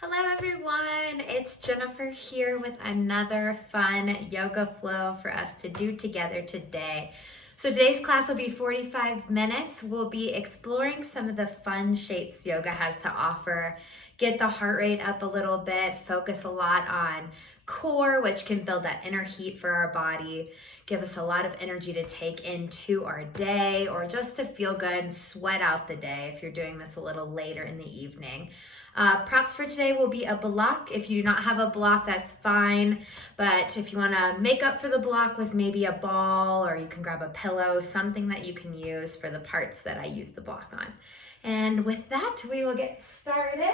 Hello everyone, it's Jennifer here with another fun yoga flow for us to do together today. So today's class will be 45 minutes. We'll be exploring some of the fun shapes yoga has to offer, get the heart rate up a little bit, focus a lot on core, which can build that inner heat for our body, give us a lot of energy to take into our day or just to feel good and sweat out the day if you're doing this a little later in the evening. Props for today will be a block. If you do not have a block, that's fine. But if you want to make up for the block with maybe a ball, or you can grab a pillow, something that you can use for the parts that I use the block on. And with that, we will get started.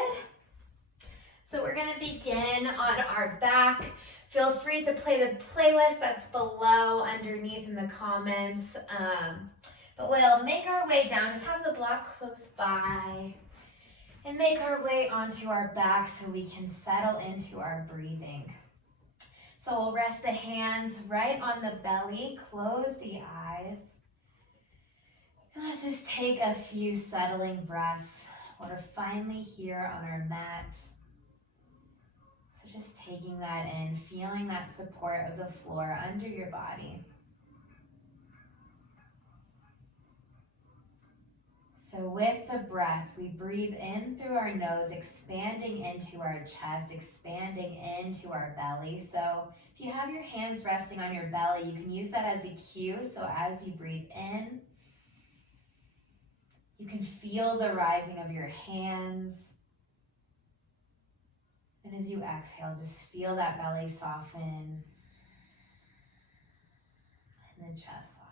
So we're going to begin on our back. Feel free to play the playlist that's below underneath in the comments. But we'll make our way down. Just have the block close by. And make our way onto our back so we can settle into our breathing. So we'll rest the hands right on the belly, close the eyes. And let's just take a few settling breaths. We're finally here on our mat. So just taking that in, feeling that support of the floor under your body. So with the breath, we breathe in through our nose, expanding into our chest, expanding into our belly. So if you have your hands resting on your belly, you can use that as a cue. So as you breathe in, you can feel the rising of your hands. And as you exhale, just feel that belly soften and the chest soften.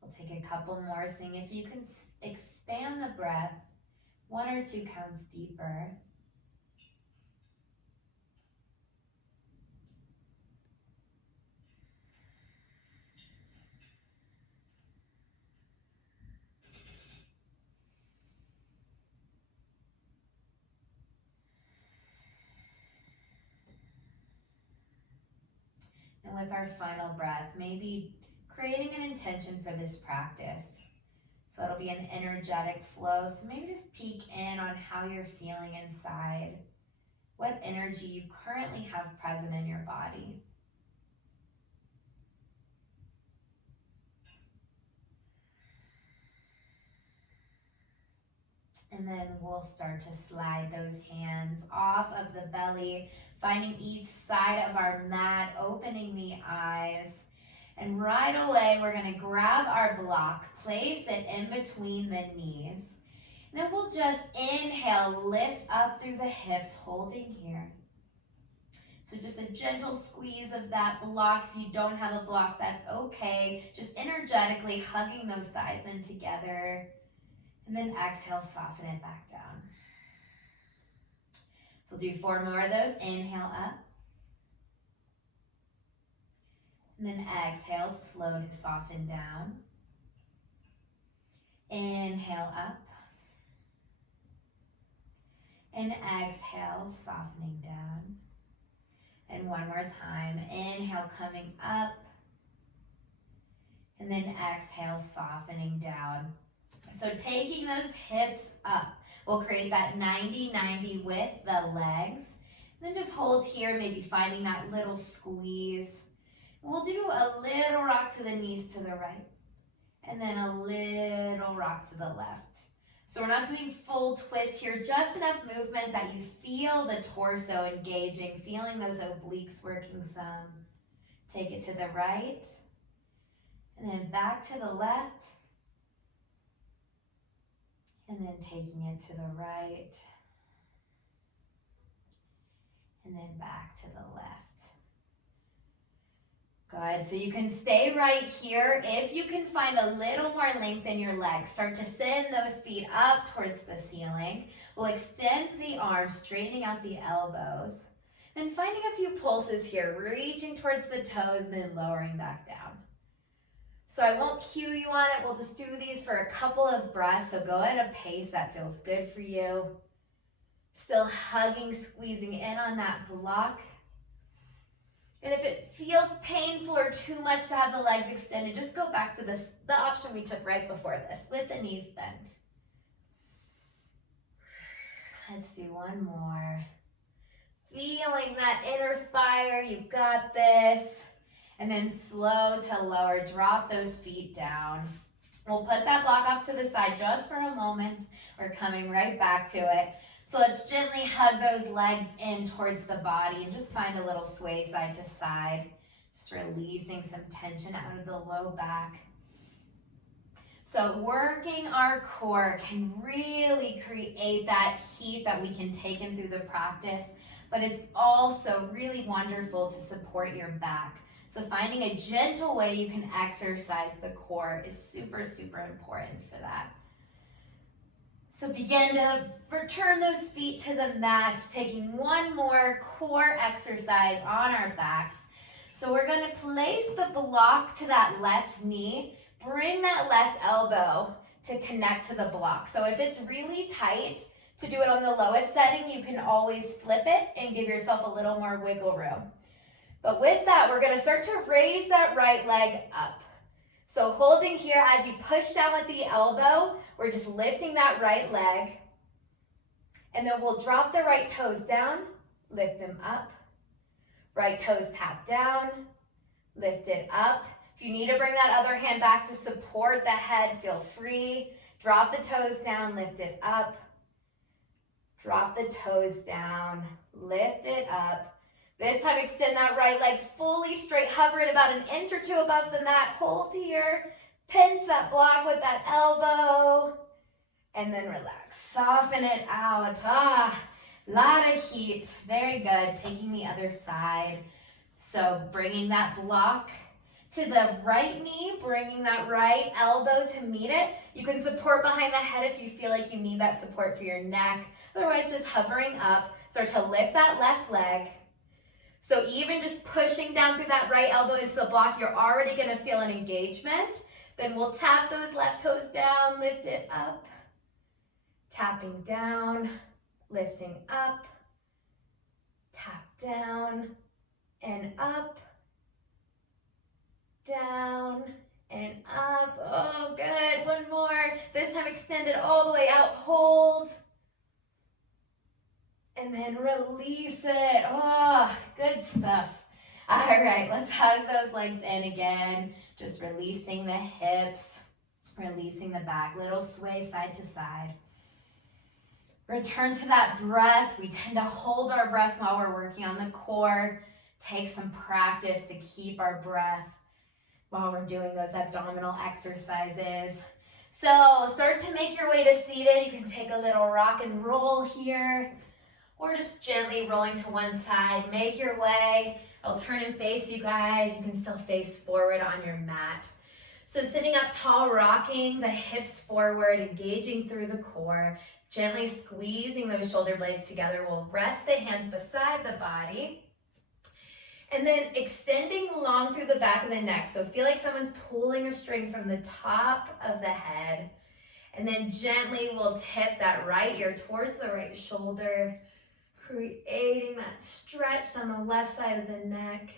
We'll take a couple more, seeing if you can expand the breath 1 or 2 counts deeper. And with our final breath, maybe creating an intention for this practice. So it'll be an energetic flow. So maybe just peek in on how you're feeling inside, what energy you currently have present in your body. And then we'll start to slide those hands off of the belly, finding each side of our mat, opening the eyes. And right away, we're going to grab our block, place it in between the knees. And then we'll just inhale, lift up through the hips, holding here. So just a gentle squeeze of that block. If you don't have a block, that's okay. Just energetically hugging those thighs in together. And then exhale, soften it back down. So do 4 more of those. Inhale up. And then exhale, slow to soften down. Inhale up. And exhale, softening down. And 1 more time. Inhale, coming up. And then exhale, softening down. So taking those hips up, we'll create that 90-90 with the legs. And then just hold here, maybe finding that little squeeze. We'll do a little rock to the knees to the right, and then a little rock to the left. So we're not doing full twist here, just enough movement that you feel the torso engaging, feeling those obliques working some. Take it to the right, and then back to the left, and then taking it to the right, and then back to the left. Good, so you can stay right here. If you can find a little more length in your legs, start to send those feet up towards the ceiling. We'll extend the arms, straightening out the elbows. Then finding a few pulses here, reaching towards the toes, then lowering back down. So I won't cue you on it. We'll just do these for a couple of breaths. So go at a pace that feels good for you. Still hugging, squeezing in on that block. And if it feels painful or too much to have the legs extended, just go back to the option we took right before this, with the knees bent. Let's do one more. Feeling that inner fire, you got this. And then slow to lower, drop those feet down. We'll put that block off to the side just for a moment. We're coming right back to it. So let's gently hug those legs in towards the body and just find a little sway side to side. Just releasing some tension out of the low back. So working our core can really create that heat that we can take in through the practice, but it's also really wonderful to support your back. So finding a gentle way you can exercise the core is super, super important for that. So begin to return those feet to the mat, taking one more core exercise on our backs. So we're going to place the block to that left knee. Bring that left elbow to connect to the block. So if it's really tight, to do it on the lowest setting, you can always flip it and give yourself a little more wiggle room. But with that, we're going to start to raise that right leg up. So holding here as you push down with the elbow, we're just lifting that right leg. And then we'll drop the right toes down, lift them up. Right toes tap down, lift it up. If you need to bring that other hand back to support the head, feel free. Drop the toes down, lift it up. Drop the toes down, lift it up. This time extend that right leg fully straight, hover it about an inch or two above the mat. Hold here, pinch that block with that elbow, and then relax. Soften it out. Lot of heat. Very good. Taking the other side. So bringing that block to the right knee, bringing that right elbow to meet it. You can support behind the head if you feel like you need that support for your neck. Otherwise, just hovering up. Start to lift that left leg. So even just pushing down through that right elbow into the block, you're already going to feel an engagement. Then we'll tap those left toes down, lift it up. Tapping down, lifting up. Tap down and up. Down and up. Oh, good. One more. This time extend it all the way out. Hold. And then release it. Oh, good stuff. All right, let's hug those legs in again. Just releasing the hips, releasing the back. Little sway side to side. Return to that breath. We tend to hold our breath while we're working on the core. Take some practice to keep our breath while we're doing those abdominal exercises. So start to make your way to seated. You can take a little rock and roll here, or just gently rolling to one side. Make your way. I'll turn and face you guys. You can still face forward on your mat. So sitting up tall, rocking the hips forward, engaging through the core, gently squeezing those shoulder blades together. We'll rest the hands beside the body. And then extending long through the back of the neck. So feel like someone's pulling a string from the top of the head. And then gently we'll tip that right ear towards the right shoulder, creating that stretch on the left side of the neck.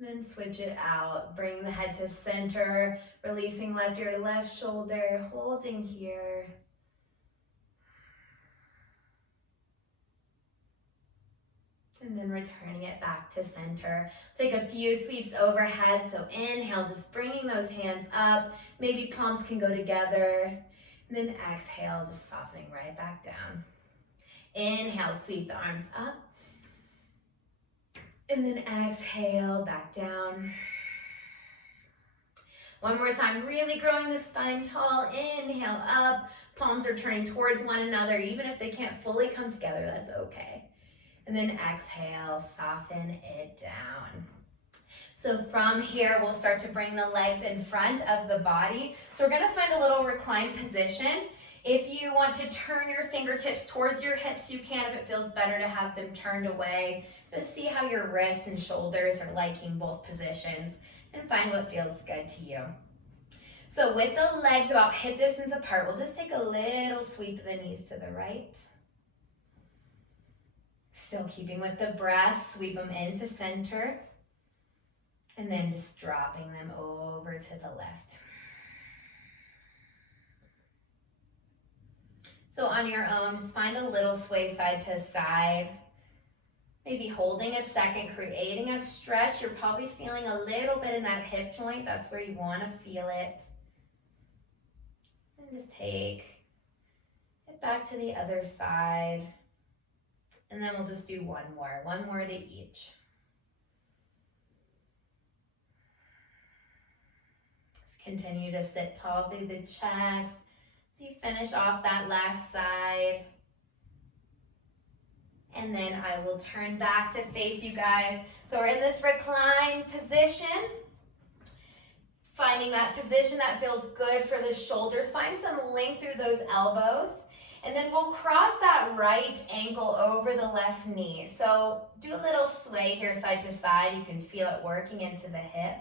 And then switch it out. Bring the head to center, releasing left ear to left shoulder, holding here. And then returning it back to center. Take a few sweeps overhead. So inhale, just bringing those hands up. Maybe palms can go together. And then exhale, just softening right back down. Inhale, sweep the arms up. And then exhale, back down. One more time, really growing the spine tall. Inhale up, palms are turning towards one another. Even if they can't fully come together, that's okay. And then exhale, soften it down. So from here, we'll start to bring the legs in front of the body. So we're gonna find a little reclined position. If you want to turn your fingertips towards your hips, you can. If it feels better to have them turned away, just see how your wrists and shoulders are liking both positions and find what feels good to you. So with the legs about hip distance apart, we'll just take a little sweep of the knees to the right. Still keeping with the breath, sweep them into center. And then just dropping them over to the left. So on your own, just find a little sway side to side. Maybe holding a second, creating a stretch. You're probably feeling a little bit in that hip joint. That's where you want to feel it. And just take it back to the other side. And then we'll just do one more to each. Just continue to sit tall through the chest as you finish off that last side. And then I will turn back to face you guys. So we're in this recline position. Finding that position that feels good for the shoulders. Find some length through those elbows. And then we'll cross that right ankle over the left knee. So do a little sway here side to side. You can feel it working into the hip.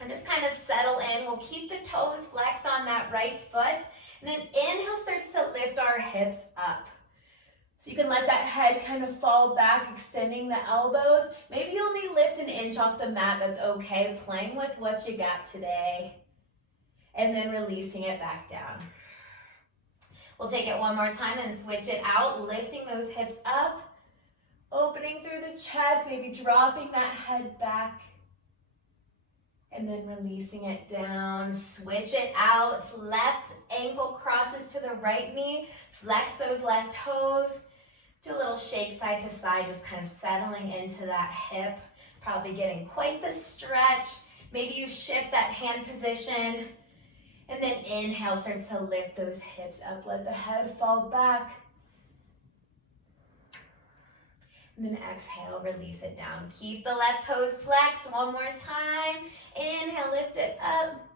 And just kind of settle in. We'll keep the toes flexed on that right foot. And then inhale starts to lift our hips up. So you can let that head kind of fall back, extending the elbows. Maybe you only lift an inch off the mat. That's okay. Playing with what you got today. And then releasing it back down. We'll take it one more time and switch it out, lifting those hips up, opening through the chest, maybe dropping that head back, and then releasing it down. Switch it out, left ankle crosses to the right knee, flex those left toes, do a little shake side to side, just kind of settling into that hip, probably getting quite the stretch. Maybe you shift that hand position. And then inhale starts to lift those hips up. Let the head fall back. And then exhale, release it down. Keep the left toes flexed. One more time. Inhale, lift it up.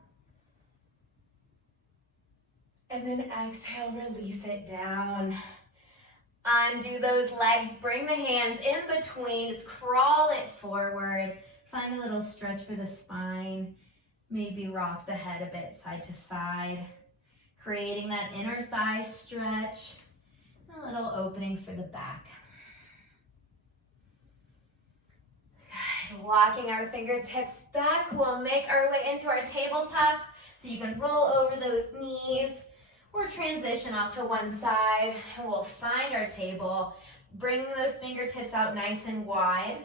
And then exhale, release it down. Undo those legs. Bring the hands in between. Just crawl it forward. Find a little stretch for the spine. Maybe rock the head a bit side to side, creating that inner thigh stretch, a little opening for the back. Good. Walking our fingertips back, we'll make our way into our tabletop, so you can roll over those knees or transition off to one side, and we'll find our table, bring those fingertips out nice and wide.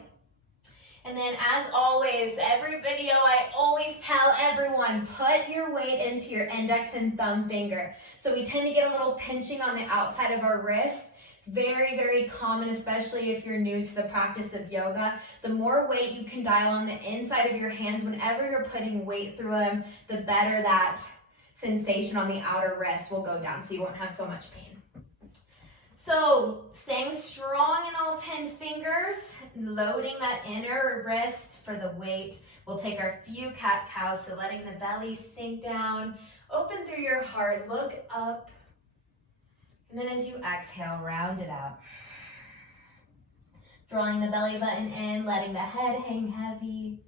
And then as always, every video I always tell everyone, put your weight into your index and thumb finger. So we tend to get a little pinching on the outside of our wrist. It's very, very common, especially if you're new to the practice of yoga. The more weight you can dial on the inside of your hands whenever you're putting weight through them, the better that sensation on the outer wrist will go down, so you won't have so much pain. So staying strong in all 10 fingers, loading that inner wrist for the weight. We'll take our few cat-cows, so letting the belly sink down. Open through your heart, look up. And then as you exhale, round it out. Drawing the belly button in, letting the head hang heavy.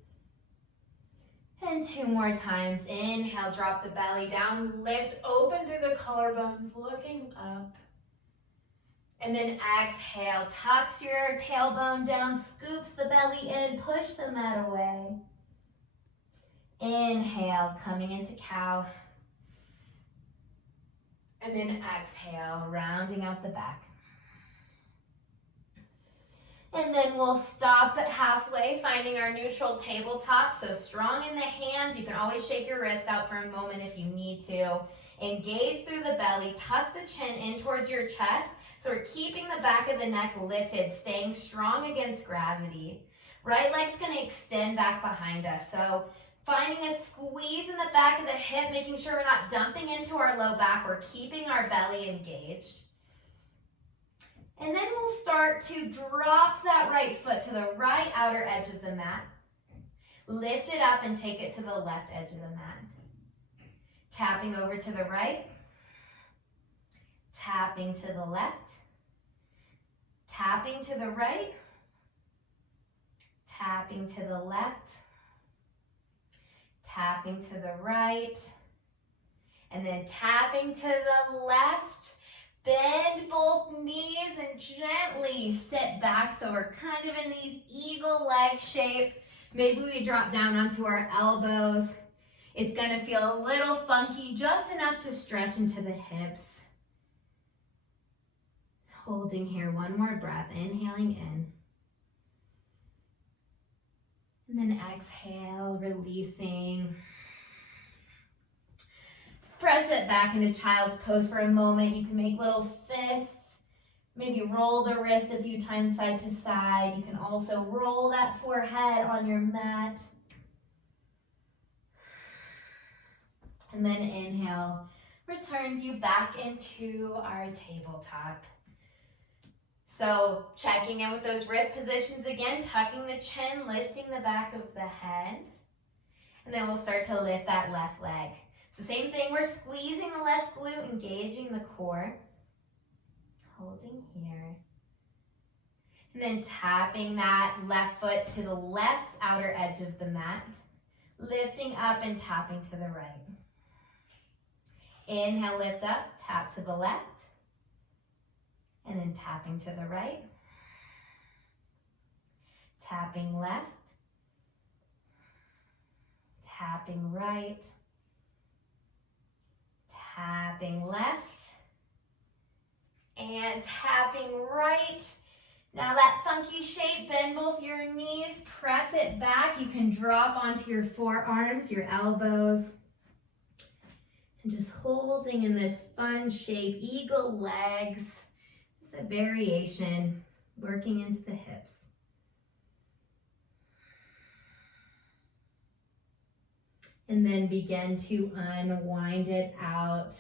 And 2 more times. Inhale, drop the belly down, lift open through the collarbones, looking up. And then exhale, tucks your tailbone down, scoops the belly in, push the mat away. Inhale, coming into cow. And then exhale, rounding out the back. And then we'll stop at halfway, finding our neutral tabletop. So strong in the hands. You can always shake your wrist out for a moment if you need to. Engage through the belly, tuck the chin in towards your chest. So we're keeping the back of the neck lifted, staying strong against gravity. Right leg's gonna extend back behind us. So finding a squeeze in the back of the hip, making sure we're not dumping into our low back. We're keeping our belly engaged. And then we'll start to drop that right foot to the right outer edge of the mat. Lift it up and take it to the left edge of the mat. Tapping over to the right. Tapping to the left. Tapping to the right. Tapping to the left. Tapping to the right. And then tapping to the left. Bend both knees and gently sit back so we're kind of in these eagle leg shape. Maybe we drop down onto our elbows. It's going to feel a little funky, just enough to stretch into the hips. Holding here, one more breath, inhaling in. And then exhale, releasing. Press it back into child's pose for a moment. You can make little fists. Maybe roll the wrist a few times side to side. You can also roll that forehead on your mat. And then inhale, returns you back into our tabletop. So checking in with those wrist positions again, tucking the chin, lifting the back of the head. And then we'll start to lift that left leg. So same thing, we're squeezing the left glute, engaging the core. Holding here. And then tapping that left foot to the left outer edge of the mat. Lifting up and tapping to the right. Inhale, lift up, tap to the left. And then tapping to the right. Tapping left. Tapping right. Tapping left. And tapping right. Now that funky shape, bend both your knees, press it back. You can drop onto your forearms, your elbows. And just holding in this fun shape, eagle legs. Just a variation, working into the hips. And then begin to unwind it out.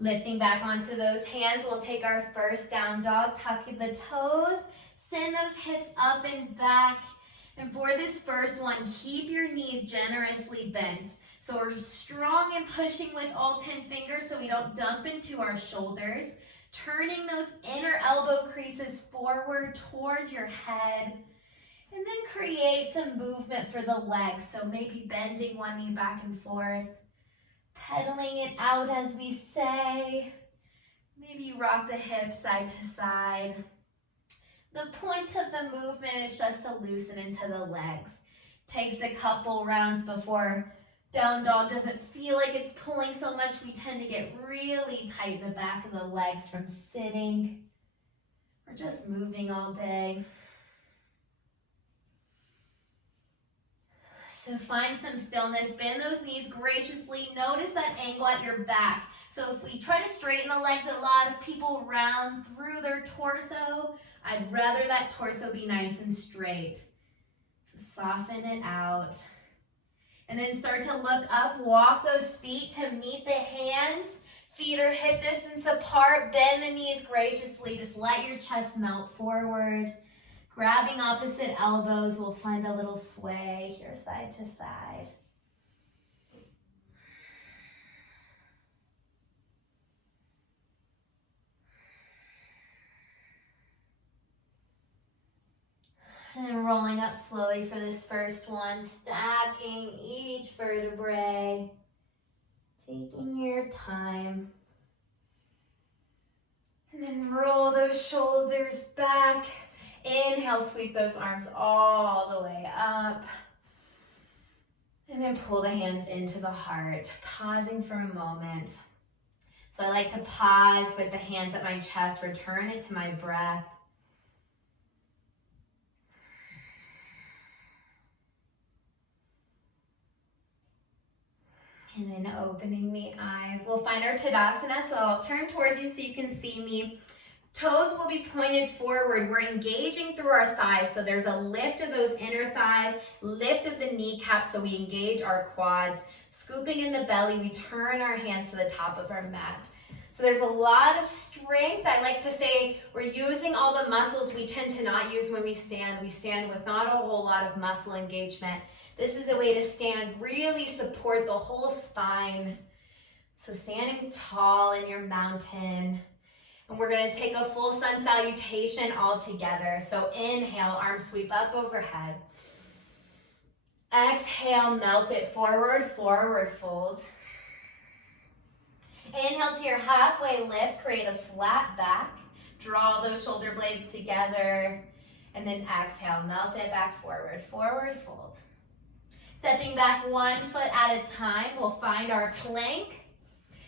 Lifting back onto those hands, we'll take our first down dog, tuck the toes, send those hips up and back. And for this first one, keep your knees generously bent. So we're strong and pushing with all 10 fingers so we don't dump into our shoulders. Turning those inner elbow creases forward towards your head. And then create some movement for the legs. So maybe bending one knee back and forth. Pedaling it out as we say. Maybe you rock the hips side to side. The point of the movement is just to loosen into the legs. Takes a couple rounds before down dog doesn't feel like it's pulling so much. We tend to get really tight in the back of the legs from sitting or just moving all day. So find some stillness, bend those knees graciously. Notice that angle at your back. So if we try to straighten the legs, a lot of people round through their torso. I'd rather that torso be nice and straight. So soften it out. And then start to look up, walk those feet to meet the hands. Feet are hip distance apart, bend the knees graciously. Just let your chest melt forward. Grabbing opposite elbows, we'll find a little sway here side to side. And then rolling up slowly for this first one, stacking each vertebrae, taking your time. And then roll those shoulders back. Inhale, sweep those arms all the way up. And then pull the hands into the heart, pausing for a moment. So I like to pause with the hands at my chest, return it to my breath. And then opening the eyes. We'll find our Tadasana, so I'll turn towards you so you can see me. Toes will be pointed forward. We're engaging through our thighs. So there's a lift of those inner thighs, lift of the kneecaps so we engage our quads. Scooping in the belly, we turn our hands to the top of our mat. So there's a lot of strength. I like to say we're using all the muscles we tend to not use when we stand. We stand with not a whole lot of muscle engagement. This is a way to stand, really support the whole spine. So standing tall in your mountain. And we're going to take a full sun salutation all together. So inhale, arms sweep up overhead. Exhale, melt it forward, forward fold. Inhale to your halfway lift, create a flat back. Draw those shoulder blades together. And then exhale, melt it back forward, forward fold. Stepping back 1 foot at a time, we'll find our plank.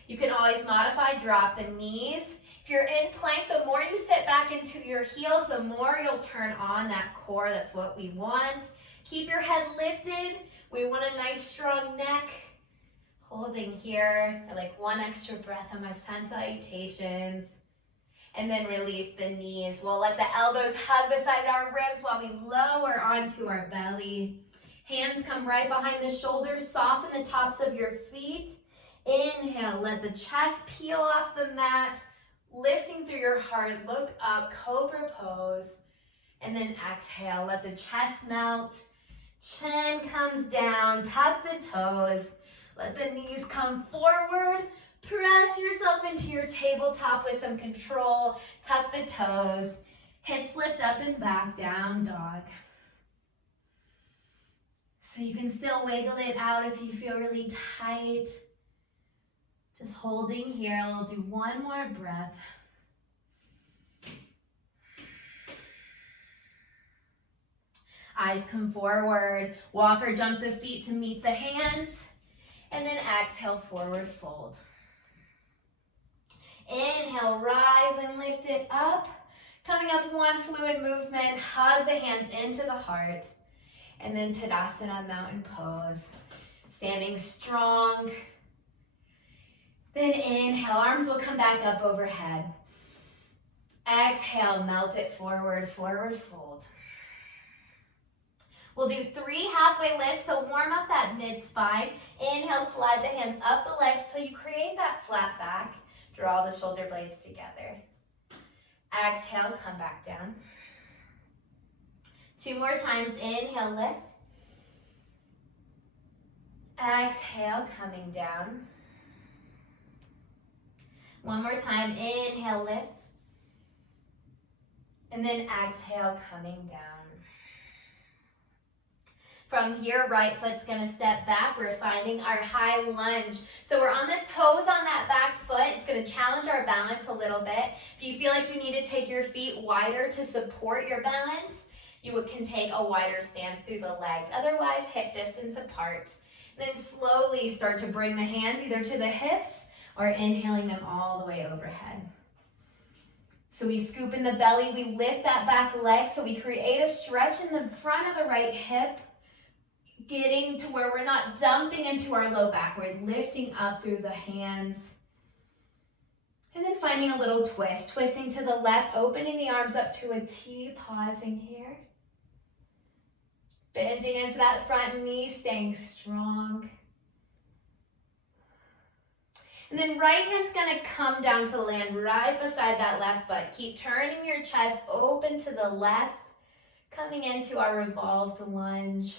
You can always modify, drop the knees. If you're in plank, the more you sit back into your heels, the more you'll turn on that core. That's what we want. Keep your head lifted. We want a nice strong neck. Holding here. I like 1 extra breath on my sun salutations. And then release the knees. We'll let the elbows hug beside our ribs while we lower onto our belly. Hands come right behind the shoulders. Soften the tops of your feet. Inhale, let the chest peel off the mat. Lifting through your heart, look up, cobra pose. And then exhale, let the chest melt. Chin comes down, tuck the toes. Let the knees come forward. Press yourself into your tabletop with some control. Tuck the toes. Hips lift up and back, down dog. So you can still wiggle it out if you feel really tight. Just holding here. We'll do 1 more breath. Eyes come forward. Walk or jump the feet to meet the hands. And then exhale, forward fold. Inhale, rise and lift it up. Coming up, 1 fluid movement. Hug the hands into the heart. And then Tadasana, mountain pose. Standing strong. Then inhale, arms will come back up overhead. Exhale, melt it forward, forward fold. We'll do 3 halfway lifts to warm up that mid-spine. Inhale, slide the hands up the legs till you create that flat back. Draw the shoulder blades together. Exhale, come back down. 2 more times, inhale, lift. Exhale, coming down. 1 more time, inhale, lift. And then exhale, coming down. From here, right foot's gonna step back. We're finding our high lunge. So we're on the toes on that back foot. It's gonna challenge our balance a little bit. If you feel like you need to take your feet wider to support your balance, you can take a wider stance through the legs. Otherwise, hip distance apart. And then slowly start to bring the hands either to the hips or inhaling them all the way overhead. So we scoop in the belly, we lift that back leg, so we create a stretch in the front of the right hip, getting to where we're not dumping into our low back. We're lifting up through the hands. And then finding a little twist, twisting to the left, opening the arms up to a T, pausing here. Bending into that front knee, staying strong. And then right hand's gonna come down to land right beside that left foot. Keep turning your chest open to the left, coming into our revolved lunge.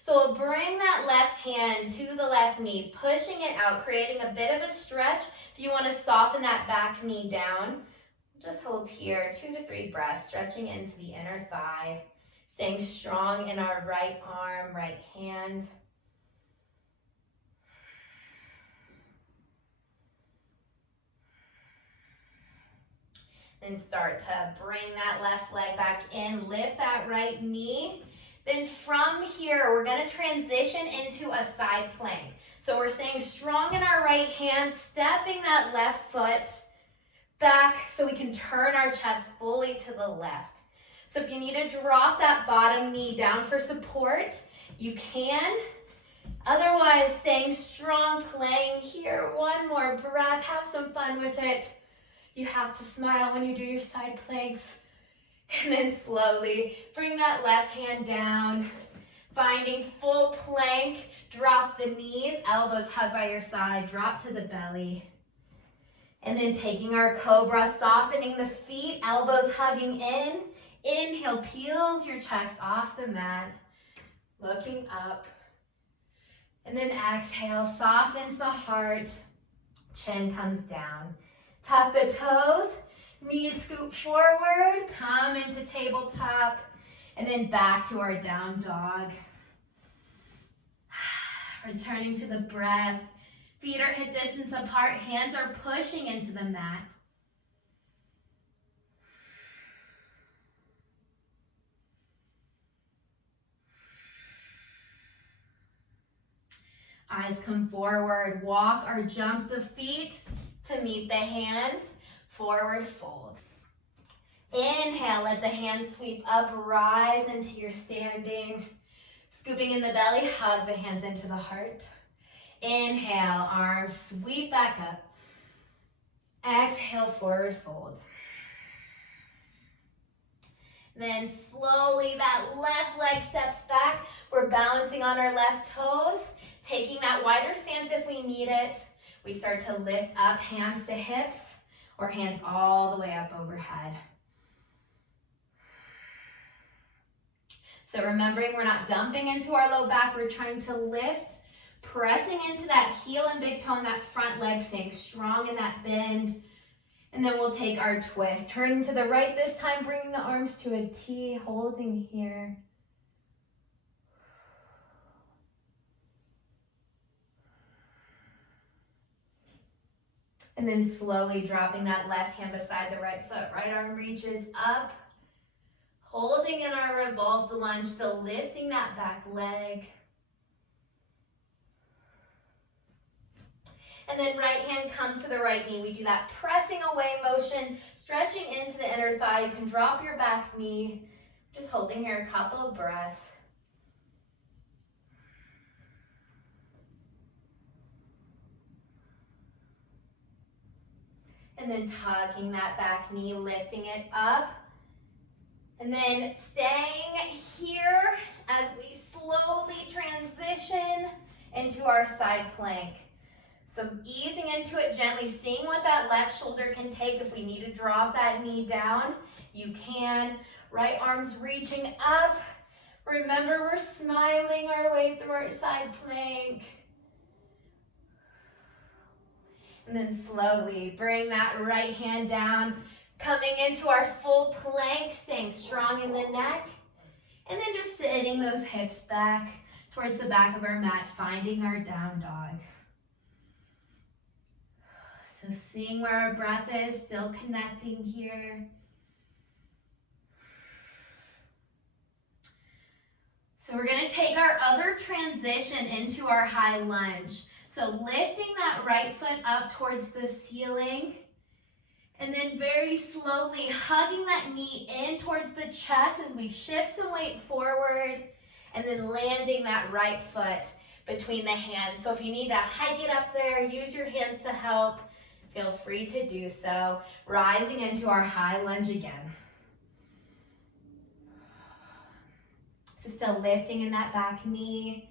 So we'll bring that left hand to the left knee, pushing it out, creating a bit of a stretch. If you want to soften that back knee down, just hold here, 2 to 3 breaths, stretching into the inner thigh, staying strong in our right arm, right hand. Then start to bring that left leg back in, lift that right knee. Then from here, we're gonna transition into a side plank. So we're staying strong in our right hand, stepping that left foot back so we can turn our chest fully to the left. So if you need to drop that bottom knee down for support, you can. Otherwise, staying strong, playing here. 1 more breath, have some fun with it. You have to smile when you do your side planks. And then slowly bring that left hand down, finding full plank, drop the knees, elbows hug by your side, drop to the belly. And then taking our cobra, softening the feet, elbows hugging in. Inhale, peels your chest off the mat, looking up. And then exhale, softens the heart, chin comes down. Tuck the toes. Knees scoop forward, come into tabletop, and then back to our down dog. Returning to the breath. Feet are hip distance apart. Hands are pushing into the mat. Eyes come forward. Walk or jump the feet to meet the hands. Forward fold. Inhale, let the hands sweep up, rise into your standing. Scooping in the belly, hug the hands into the heart. Inhale, arms sweep back up. Exhale, forward fold. Then slowly that left leg steps back. We're balancing on our left toes, taking that wider stance if we need it. We start to lift up, hands to hips, or hands all the way up overhead. So remembering we're not dumping into our low back, we're trying to lift, pressing into that heel and big toe in that front leg, staying strong in that bend. And then we'll take our twist. Turning to the right this time, bringing the arms to a T, holding here. And then slowly dropping that left hand beside the right foot. Right arm reaches up. Holding in our revolved lunge, still lifting that back leg. And then right hand comes to the right knee. We do that pressing away motion, stretching into the inner thigh. You can drop your back knee. Just holding here a couple of breaths. And then tucking that back knee, lifting it up. And then staying here as we slowly transition into our side plank. So easing into it gently, seeing what that left shoulder can take. If we need to drop that knee down, you can. Right arm's reaching up. Remember, we're smiling our way through our side plank. And then slowly bring that right hand down, coming into our full plank, staying strong in the neck. And then just sitting those hips back towards the back of our mat, finding our down dog. So seeing where our breath is, still connecting here. So we're going to take our other transition into our high lunge. So lifting that right foot up towards the ceiling, and then very slowly hugging that knee in towards the chest as we shift some weight forward, and then landing that right foot between the hands. So if you need to hike it up there, use your hands to help, feel free to do so. Rising into our high lunge again. So still lifting in that back knee.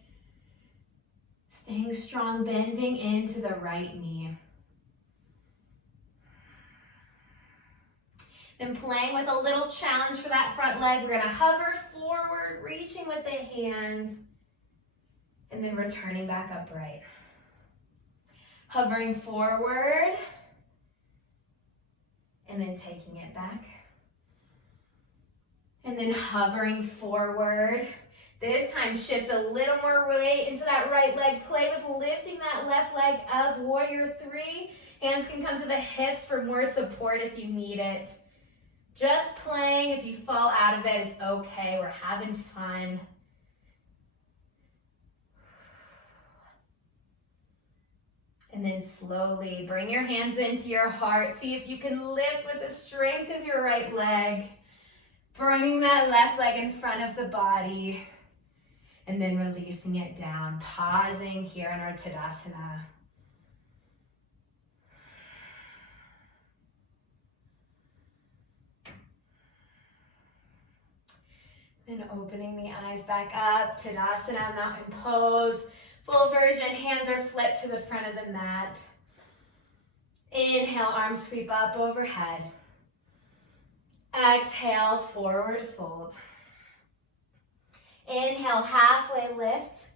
Staying strong, bending into the right knee. Then playing with a little challenge for that front leg. We're gonna hover forward, reaching with the hands, and then returning back upright. Hovering forward, and then taking it back. And then hovering forward. This time, shift a little more weight into that right leg. Play with lifting that left leg up. Warrior 3. Hands can come to the hips for more support if you need it. Just playing. If you fall out of it, it's okay. We're having fun. And then slowly bring your hands into your heart. See if you can lift with the strength of your right leg. Bringing that left leg in front of the body. And then releasing it down. Pausing here in our Tadasana. Then opening the eyes back up. Tadasana, mountain pose. Full version, hands are flipped to the front of the mat. Inhale, arms sweep up overhead. Exhale, forward fold. Inhale, halfway lift.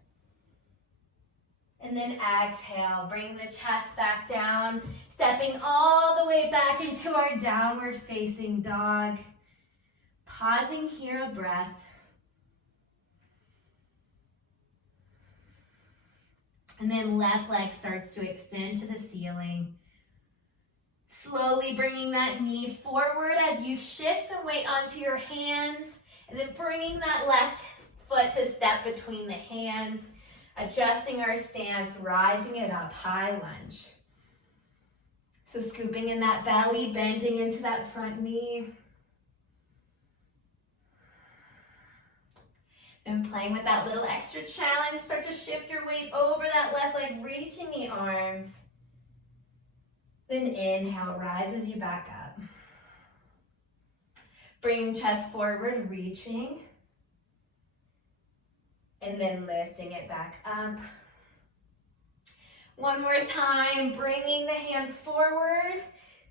And then exhale, bring the chest back down, stepping all the way back into our downward facing dog. Pausing here, a breath. And then left leg starts to extend to the ceiling. Slowly bringing that knee forward as you shift some weight onto your hands, and then bringing that left foot to step between the hands, adjusting our stance, rising it up, high lunge. So scooping in that belly, bending into that front knee. And playing with that little extra challenge, start to shift your weight over that left leg, reaching the arms. Then inhale, rises you back up. Bringing chest forward, reaching. And then lifting it back up. One more time, bringing the hands forward.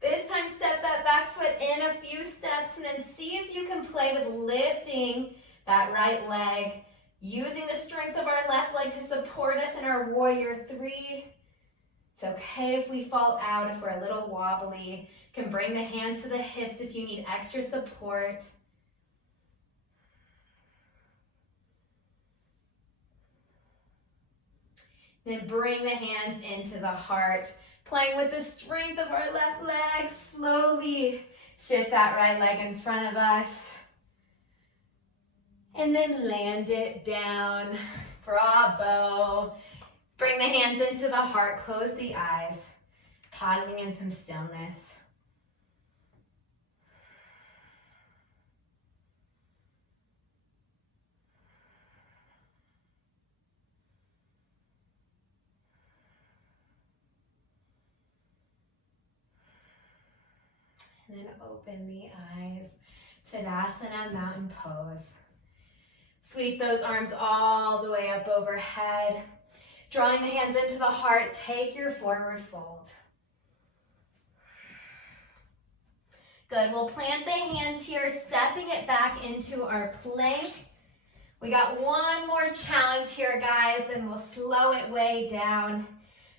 This time, step that back foot in a few steps and then see if you can play with lifting that right leg, using the strength of our left leg to support us in our warrior three. It's okay if we fall out, if we're a little wobbly. You can bring the hands to the hips if you need extra support. Then bring the hands into the heart, playing with the strength of our left leg. Slowly shift that right leg in front of us. And then land it down. Bravo. Bring the hands into the heart, close the eyes, pausing in some stillness. And then open the eyes. Tadasana, mountain pose. Sweep those arms all the way up overhead. Drawing the hands into the heart, take your forward fold. Good, we'll plant the hands here, stepping it back into our plank. We got one more challenge here, guys, then we'll slow it way down.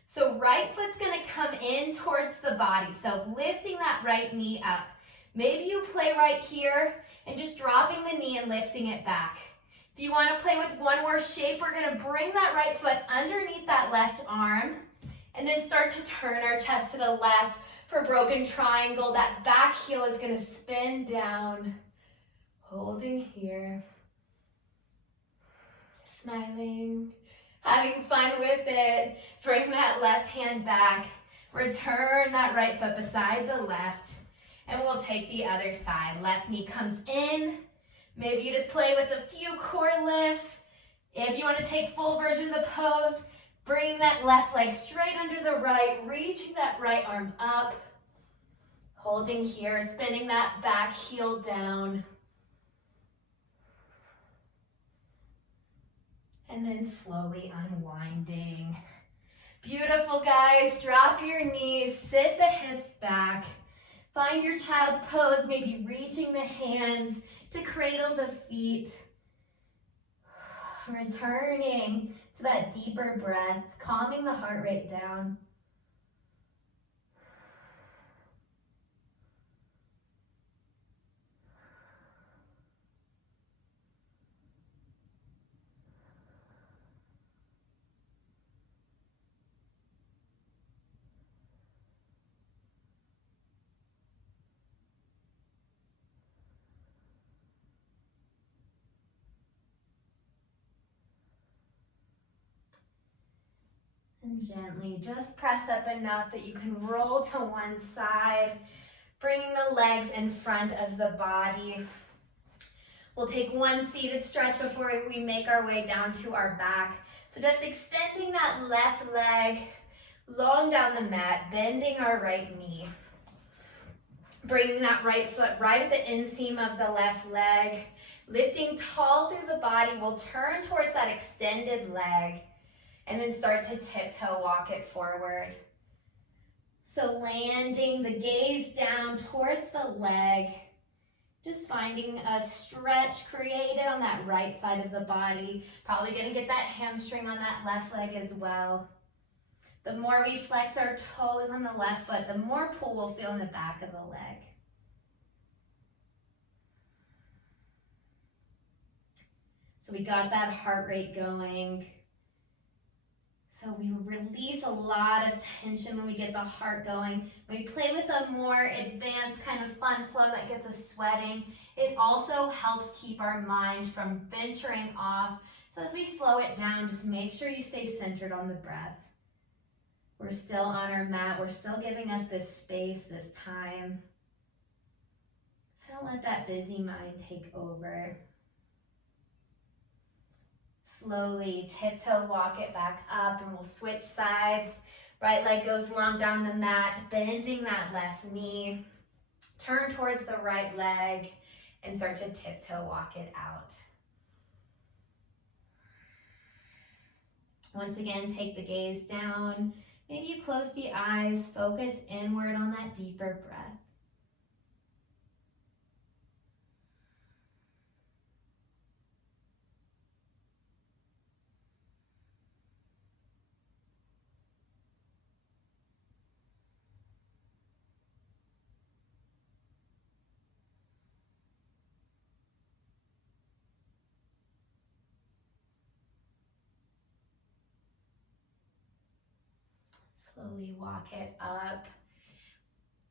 So right foot's gonna come in towards the body, so lifting that right knee up. Maybe you play right here and just dropping the knee and lifting it back. If you want to play with one more shape, we're going to bring that right foot underneath that left arm and then start to turn our chest to the left for broken triangle. That back heel is going to spin down, holding here, smiling, having fun with it. Bring that left hand back, return that right foot beside the left, and we'll take the other side. Left knee comes in. Maybe you just play with a few core lifts. If you want to take full version of the pose, bring that left leg straight under the right, reaching that right arm up, holding here, spinning that back heel down. And then slowly unwinding. Beautiful, guys. Drop your knees, sit the hips back. Find your child's pose, maybe reaching the hands to cradle the feet. Returning to that deeper breath, calming the heart rate down. And gently just press up enough that you can roll to one side, bringing the legs in front of the body. We'll take one seated stretch before we make our way down to our back. So just extending that left leg long down the mat, bending our right knee. Bringing that right foot right at the inseam of the left leg. Lifting tall through the body, we'll turn towards that extended leg. And then start to tiptoe, walk it forward. So landing the gaze down towards the leg, just finding a stretch created on that right side of the body. Probably gonna get that hamstring on that left leg as well. The more we flex our toes on the left foot, the more pull we'll feel in the back of the leg. So we got that heart rate going. So we release a lot of tension when we get the heart going. When we play with a more advanced kind of fun flow that gets us sweating, it also helps keep our mind from venturing off. So as we slow it down, just make sure you stay centered on the breath. We're still on our mat. We're still giving us this space, this time. So don't let that busy mind take over. Slowly tiptoe walk it back up, and we'll switch sides. Right leg goes long down the mat, bending that left knee. Turn towards the right leg and start to tiptoe walk it out. Once again, take the gaze down. Maybe you close the eyes, focus inward on that deeper breath. Slowly walk it up.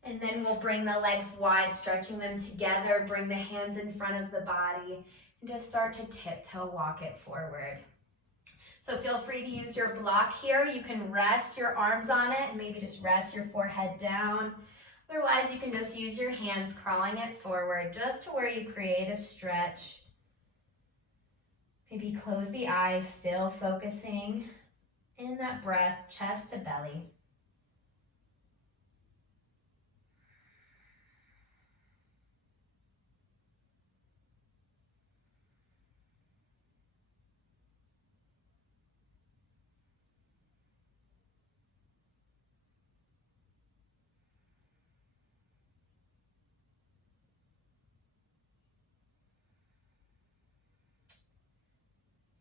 And then we'll bring the legs wide, stretching them together. Bring the hands in front of the body and just start to tiptoe walk it forward. So feel free to use your block here. You can rest your arms on it and maybe just rest your forehead down. Otherwise, you can just use your hands, crawling it forward just to where you create a stretch. Maybe close the eyes, still focusing in that breath, chest to belly.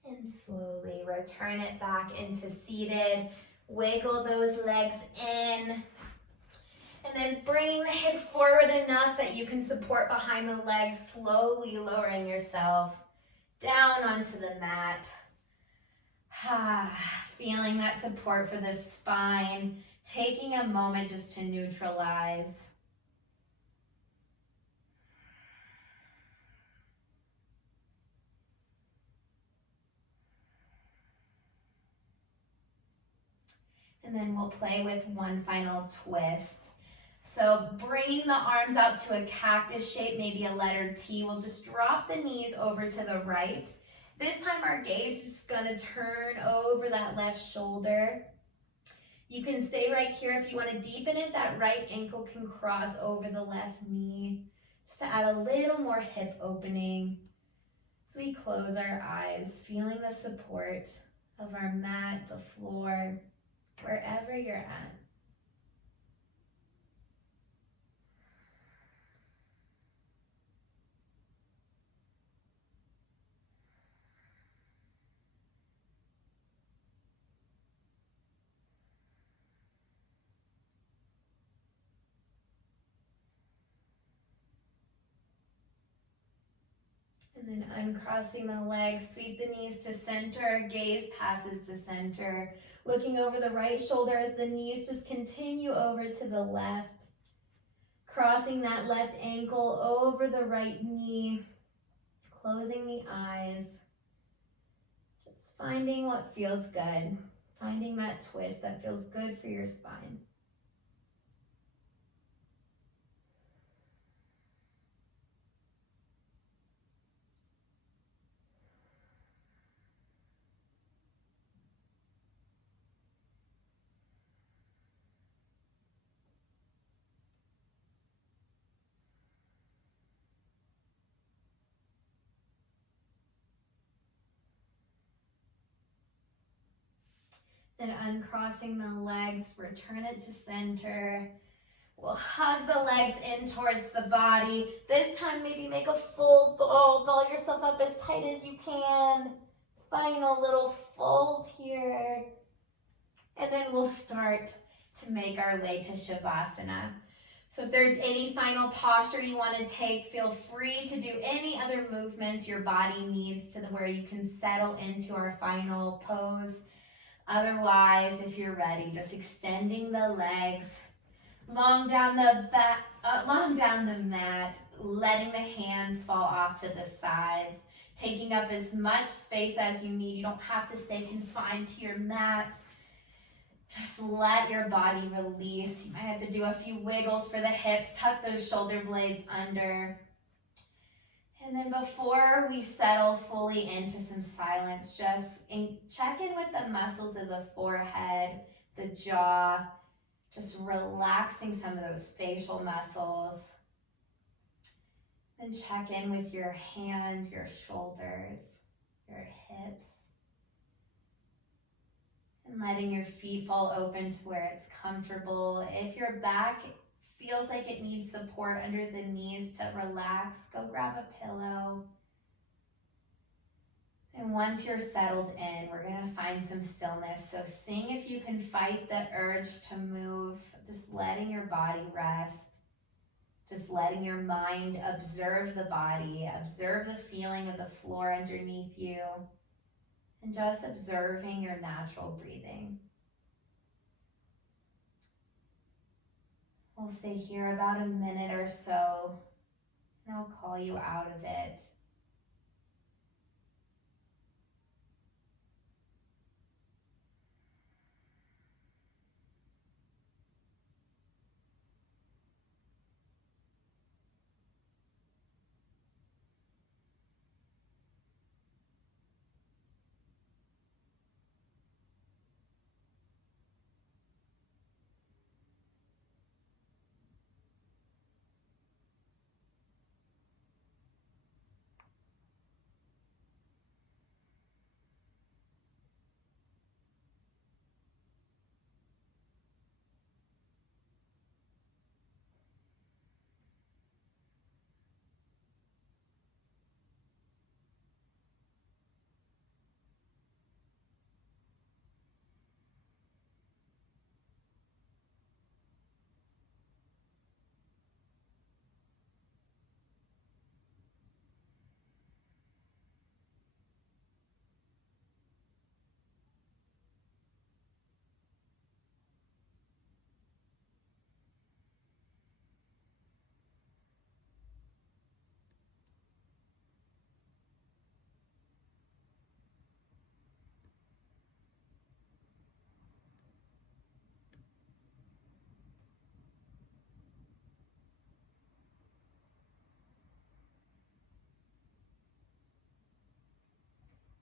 And slowly return it back into seated. Wiggle those legs in. And then bring the hips forward enough that you can support behind the legs, slowly lowering yourself down onto the mat. Feeling that support for the spine. Taking a moment just to neutralize. And then we'll play with one final twist. So bringing the arms out to a cactus shape, maybe a letter T. We'll just drop the knees over to the right. This time our gaze is just gonna turn over that left shoulder. You can stay right here. If you wanna deepen it, that right ankle can cross over the left knee, just to add a little more hip opening. So we close our eyes, feeling the support of our mat, the floor, wherever you're at. And then uncrossing the legs, sweep the knees to center, gaze passes to center. Looking over the right shoulder as the knees just continue over to the left. Crossing that left ankle over the right knee. Closing the eyes. Just finding what feels good. Finding that twist that feels good for your spine. Then uncrossing the legs, return it to center. We'll hug the legs in towards the body. This time maybe make a full fold, ball yourself up as tight as you can. Final little fold here. And then we'll start to make our way to Shavasana. So if there's any final posture you want to take, feel free to do any other movements your body needs to where you can settle into our final pose. Otherwise, if you're ready, just extending the legs long down the back, long down the mat, letting the hands fall off to the sides, taking up as much space as you need. You don't have to stay confined to your mat. Just let your body release. You might have to do a few wiggles for the hips, tuck those shoulder blades under. And then before we settle fully into some silence, just check in with the muscles of the forehead, the jaw, just relaxing some of those facial muscles. Then check in with your hands, your shoulders, your hips. And letting your feet fall open to where it's comfortable. If your back feels like it needs support under the knees to relax, go grab a pillow. And once you're settled in, we're gonna find some stillness. So sing if you can fight the urge to move, just letting your body rest, just letting your mind observe the body, observe the feeling of the floor underneath you, and just observing your natural breathing. We'll stay here about a minute or so, and I'll call you out of it.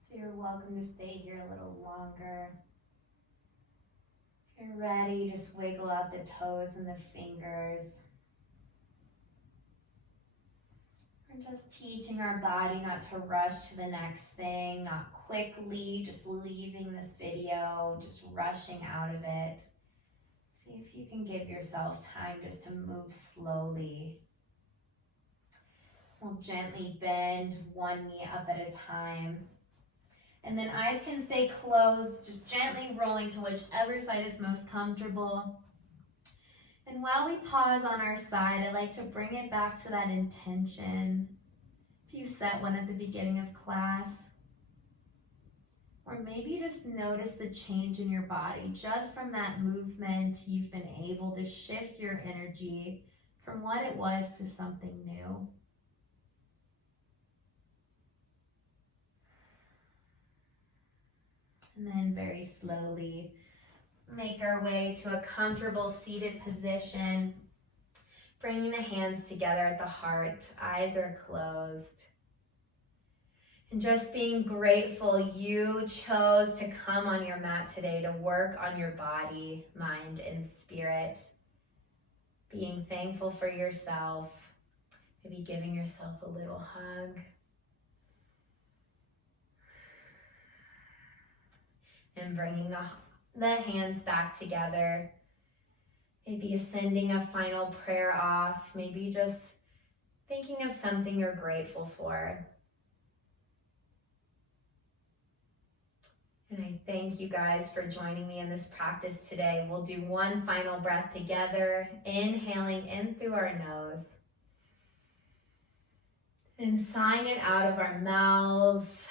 So you're welcome to stay here a little longer. If you're ready, just wiggle out the toes and the fingers. We're just teaching our body not to rush to the next thing, not quickly, just leaving this video, just rushing out of it. See if you can give yourself time just to move slowly. We'll gently bend one knee up at a time. And then eyes can stay closed, just gently rolling to whichever side is most comfortable. And while we pause on our side, I like to bring it back to that intention. If you set one at the beginning of class, or maybe you just notice the change in your body. Just from that movement, you've been able to shift your energy from what it was to something new. And then very slowly make our way to a comfortable seated position, bringing the hands together at the heart, eyes are closed. And just being grateful you chose to come on your mat today to work on your body, mind, and spirit. Being thankful for yourself, maybe giving yourself a little hug. And bringing the hands back together. Maybe sending a final prayer off. Maybe just thinking of something you're grateful for. And I thank you guys for joining me in this practice today. We'll do one final breath together, inhaling in through our nose. And sighing it out of our mouths.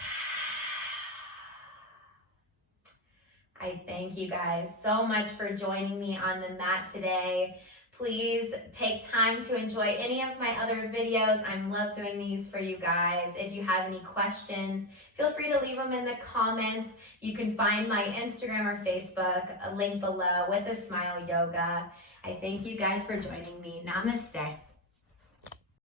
I thank you guys so much for joining me on the mat today. Please take time to enjoy any of my other videos. I love doing these for you guys. If you have any questions, feel free to leave them in the comments. You can find my Instagram or Facebook, a link below, with a Smile Yoga. I thank you guys for joining me. Namaste.